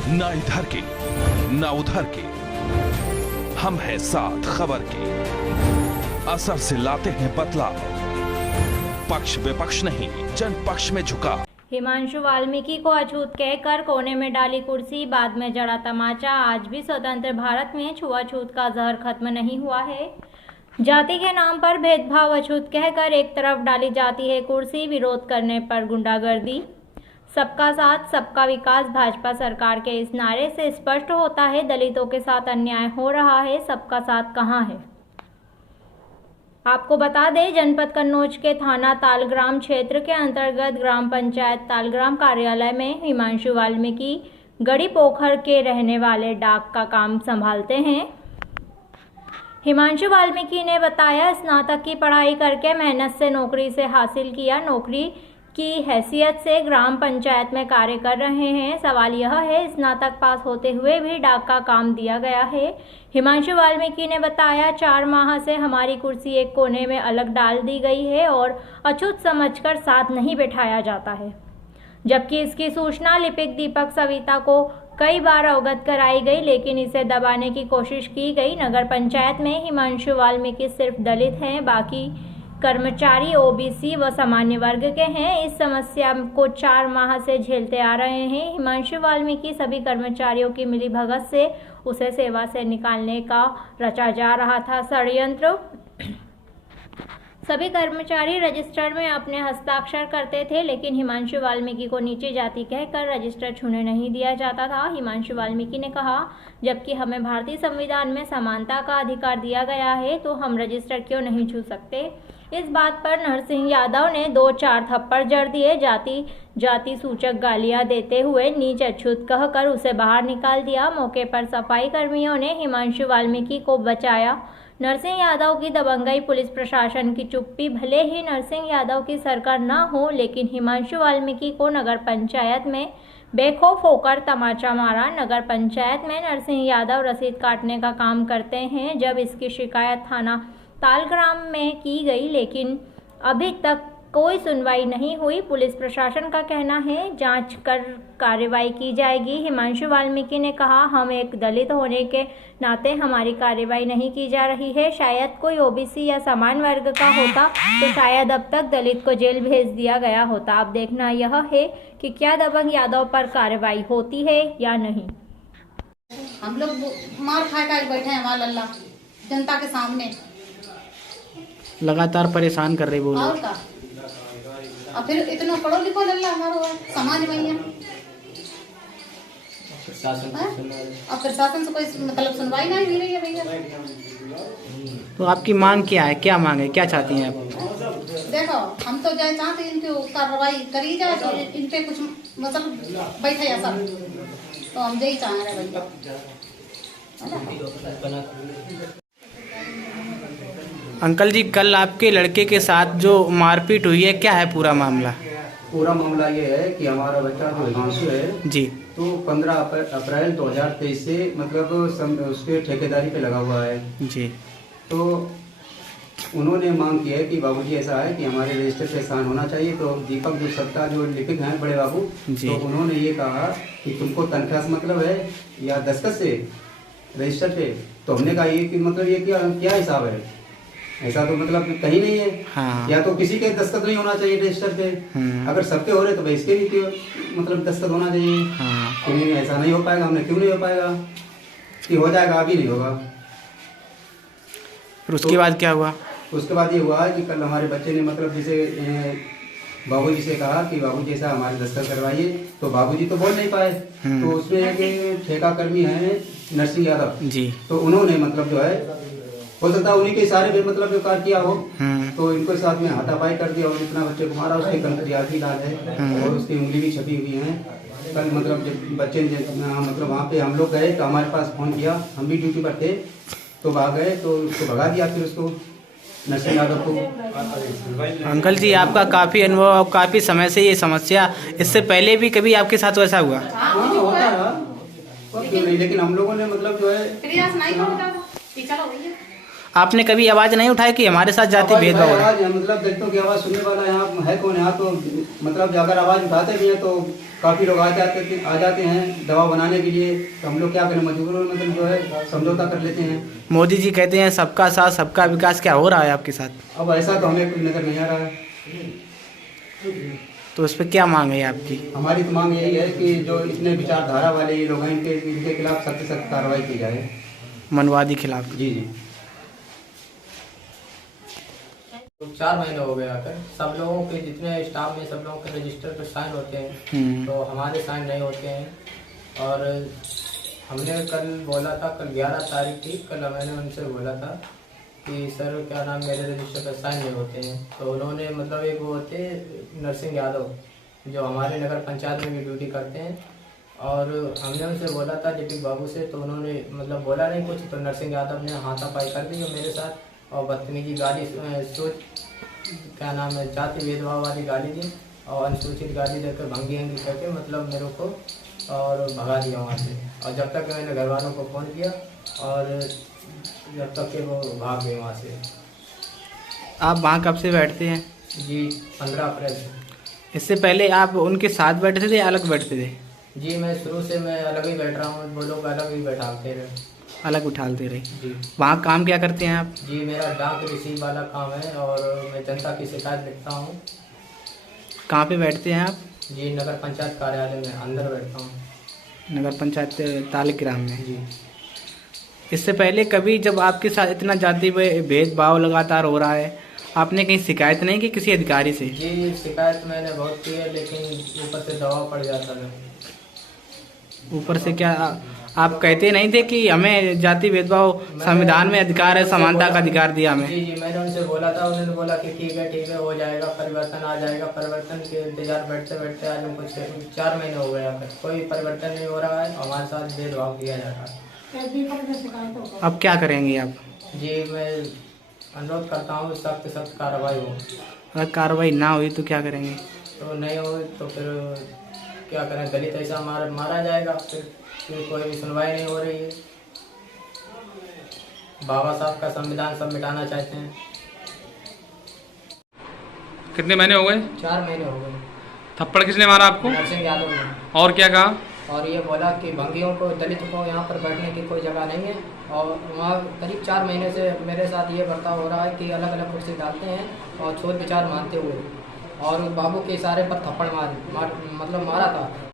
ना इधर के ना उधर के, हम हैं साथ खबर के। असर से लाते हैं बदलाव, पक्ष विपक्ष नहीं जन पक्ष में झुका। हिमांशु वाल्मीकि को अछूत कहकर कोने में डाली कुर्सी, बाद में जड़ा तमाचा। आज भी स्वतंत्र भारत में छुआछूत का जहर खत्म नहीं हुआ है। जाति के नाम पर भेदभाव अछूत कहकर एक तरफ डाली जाती है कुर्सी, विरोध करने पर गुंडागर्दी। सबका साथ सबका विकास भाजपा सरकार के इस नारे से स्पष्ट होता है दलितों के साथ अन्याय हो रहा है। सबका साथ कहां है? आपको बता दें, जनपद कन्नौज के थाना तालग्राम क्षेत्र के अंतर्गत ग्राम पंचायत तालग्राम कार्यालय में हिमांशु वाल्मीकि गड़ी पोखर के रहने वाले डाक का काम संभालते हैं। हिमांशु वाल्मीकि ने बताया, स्नातक की पढ़ाई करके मेहनत से नौकरी से हासिल किया, नौकरी की हैसियत से ग्राम पंचायत में कार्य कर रहे हैं। सवाल यह है, स्नातक पास होते हुए भी डाक का काम दिया गया है। हिमांशु वाल्मीकि ने बताया, 4 माह से हमारी कुर्सी एक कोने में अलग डाल दी गई है और अछूत समझकर साथ नहीं बैठाया जाता है, जबकि इसकी सूचना लिपिक दीपक सविता को कई बार अवगत कराई गई, लेकिन इसे दबाने की कोशिश की गई। नगर पंचायत में हिमांशु वाल्मीकि सिर्फ दलित हैं, बाकी कर्मचारी ओबीसी व सामान्य वर्ग के हैं। इस समस्या को 4 माह से झेलते आ रहे हैं। हिमांशु वाल्मीकि सभी कर्मचारियों की मिलीभगत से उसे सेवा से निकालने का रचा जा रहा था षड्यंत्र। सभी कर्मचारी रजिस्टर में अपने हस्ताक्षर करते थे, लेकिन हिमांशु वाल्मीकि को नीची जाति कहकर रजिस्टर छूने नहीं दिया जाता था। हिमांशु वाल्मीकि ने कहा, जबकि हमें भारतीय संविधान में समानता का अधिकार दिया गया है, तो हम रजिस्टर क्यों नहीं छू सकते? इस बात पर नरसिंह यादव ने 2-4 थप्पड़ जड़ दिए। जाति सूचक गालियां देते हुए नीच अछूत कहकर उसे बाहर निकाल दिया। मौके पर सफाई कर्मियों ने हिमांशु वाल्मीकि को बचाया। नरसिंह यादव की दबंगई, पुलिस प्रशासन की चुप्पी। भले ही नरसिंह यादव की सरकार न हो, लेकिन हिमांशु वाल्मीकि को नगर पंचायत में बेखौफ होकर तमाचा मारा। नगर पंचायत में नरसिंह यादव रसीद काटने का काम करते हैं। जब इसकी शिकायत थाना तालग्राम में की गई, लेकिन अभी तक कोई सुनवाई नहीं हुई। पुलिस प्रशासन का कहना है जांच कर कार्रवाई की जाएगी। हिमांशु वाल्मीकि ने कहा, हम एक दलित होने के नाते हमारी कार्रवाई नहीं की जा रही है। शायद कोई ओबीसी या सामान्य वर्ग का होता तो शायद अब तक दलित को जेल भेज दिया गया होता। अब देखना यह है कि क्या दबंग यादव पर कार्रवाई होती है या नहीं। हम लोग मार खा कर बैठे हैं, वाल अल्लाह, जनता के सामने लगातार परेशान कर रहे बोलो। और का, और फिर इतना पढ़ो लिखो लल्ला हमारा समाज में है, और प्रशासन से कोई मतलब सुनवाई नहीं मिल रही है भैया। तो आपकी मांग क्या है? क्या मांग है? क्या चाहती हैं आप? देखो, हम तो जाए चाहते हैं इनकी कार्रवाई करी जाए, तो इन पे कुछ मतलब बैठे या सब, तो हम यही चाह रहे भैया। अंकल जी, कल आपके लड़के के साथ जो मारपीट हुई है, क्या है पूरा मामला? पूरा मामला ये है कि हमारा बच्चा जो हिमांशु है जी, तो 15 अप्रैल 2023 से मतलब उसके ठेकेदारी पे लगा हुआ है जी। तो उन्होंने मांग की है कि बाबूजी ऐसा है कि हमारे रजिस्टर पे साइन होना चाहिए। तो दीपक जो सत्ता जो लिपिक हैं बड़े बाबू, तो उन्होंने ये कहा कि तुमको तनख्वाह से मतलब है या दस्तखत से रजिस्टर पे। तो हमने कहा ये कि मतलब ये क्या हिसाब है? ऐसा तो मतलब कहीं नहीं है। हाँ। या तो किसी के दस्तखत नहीं होना चाहिए रजिस्टर पे, अगर सबके हो रहे तो भाई इसके भी मतलब दस्तखत होना चाहिए। हाँ। कि नहीं ऐसा नहीं हो पाएगा। हमने क्यों नहीं हो पाएगा कि हो जाएगा, अभी नहीं होगा। फिर उसके बाद क्या हुआ? उसके बाद ये हुआ कि कल हमारे बच्चे ने मतलब जैसे बाबूजी से कहा कि बाबूजी ऐसा हमारे दस्तखत करवाइए, तो बाबूजी तो बोल नहीं पाए। तो उसमें एक ठेका कर्मी है नरसिंह यादव जी, तो उन्होंने मतलब जो है हो सकता है उन्हीं के इशारे पे मतलब जो कार्य किया हो, तो इनको साथ में हाथापाई कर दिया और इतना बच्चे को मारा। उसके कंकरियाती लाल है और उसकी उंगली भी छपी हुई है। कल मतलब जब बच्चे मतलब वहाँ पे हम लोग गए तो हमारे पास फोन किया, हम भी ड्यूटी पर थे, तो भाग गए तो उसको भगा दिया फिर उसको नरसिंह यादव को। अंकल जी, आपका काफ़ी अनुभव और काफ़ी समय से ये समस्या, इससे पहले भी कभी आपके साथ वैसा हुआ? होता है, लेकिन हम लोगों ने मतलब जो है प्रयास नहीं होता। चलो भैया, आपने कभी आवाज नहीं उठाई कि हमारे साथ जाति भेदभाव हो रहा है? आवाज मतलब दलितों की आवाज सुनने वाला यहाँ है कौन? यहाँ तो मतलब अगर आवाज उठाते भी हैं तो काफी लोग आ जाते हैं दबाव बनाने के लिए, तो हम लोग क्या करें, मजबूर मतलब जो है समझौता कर लेते हैं। मोदी जी कहते हैं सबका साथ सबका विकास, क्या हो रहा है आपके साथ? अब ऐसा तो हमें कुछ नजर नहीं आ रहा है। तो उस पर क्या मांग है आपकी? हमारी तो मांग यही है कि जो इतने विचारधारा वाले ये लोग हैं इनके खिलाफ सख्त से सख्त कार्रवाई की जाए। मनवादी खिलाफ? जी जी। 4 महीने हो गए आकर, सब लोगों के जितने स्टाफ में सब लोगों के रजिस्टर पर साइन होते हैं, तो हमारे साइन नहीं होते हैं। और हमने कल बोला था, कल 11 तारीख थी, कल मैंने उनसे बोला था कि सर क्या नाम मेरे रजिस्टर पर साइन नहीं होते हैं। तो उन्होंने मतलब एक वो होते नरसिंह यादव जो हमारे नगर पंचायत में भी ड्यूटी करते हैं, और हमने उनसे बोला था दीपक बाबू से, तो उन्होंने मतलब बोला नहीं कुछ, तो नरसिंह यादव ने हाथापाई कर दी मेरे साथ और बदतमीजी गाली सोच क्या नाम है जाति भेदभाव वाली गाली दी और अनुसूचित गाली देकर भंगी अंगी करके मतलब मेरे को और भगा दिया वहाँ से। और जब तक मैंने घर वालों को फ़ोन किया और जब तक कि वो भाग गए वहाँ से। आप वहाँ कब से बैठते हैं? जी 15 अप्रैल से। इससे पहले आप उनके साथ बैठते थे या अलग बैठते थे? जी मैं शुरू से मैं अलग ही बैठ रहा हूँ, वो लोग अलग ही बैठाते रहे। अलग उठाते रहे। जी वहाँ काम क्या करते हैं आप? जी मेरा डाक रिसीव वाला काम है और मैं जनता की शिकायत लिखता हूँ। कहाँ पे बैठते हैं आप? जी नगर पंचायत कार्यालय में अंदर बैठता हूँ। नगर पंचायत तालिग्राम में। जी इससे पहले कभी जब आपके साथ इतना जाति भेदभाव लगातार हो रहा है, आपने कहीं शिकायत नहीं की किसी अधिकारी से? जी शिकायत मैंने बहुत की है, लेकिन ऊपर से दबाव पड़ जाता है। ऊपर से क्या? आप कहते नहीं थे कि हमें जाति भेदभाव संविधान में अधिकार है, समानता का अधिकार दिया हमें? जी मैंने उनसे बोला था, उन्होंने बोला कि ठीक है हो जाएगा, परिवर्तन आ जाएगा। परिवर्तन के इंतजार बैठते बैठते आज हम कुछ 4 महीने हो गए, कोई परिवर्तन नहीं हो रहा है, हमारे साथ भेदभाव किया जा रहा है। अब क्या करेंगे आप? जी मैं अनुरोध करता हूँ सख्त कार्रवाई हो। अगर कार्रवाई ना हुई तो क्या करेंगे? तो नहीं हो तो फिर क्या करें, दलित ऐसा मारा जाएगा, फिर कोई भी सुनवाई नहीं हो रही है। बाबा साहब का संविधान सब मिटाना चाहते हैं। कितने महीने हो गए? 4 महीने हो गए। थप्पड़ किसने मारा आपको? नरसिंह यादव ने। और क्या कहा? और ये बोला कि भंगियों को दलित को यहाँ पर बैठने की कोई जगह नहीं है। और वहाँ करीब 4 महीने से मेरे साथ ये बर्ताव हो रहा है कि अलग अलग कुर्सी डालते हैं और छोट विचार मानते हुए, और बाबू के इशारे पर थप्पड़ मारा था।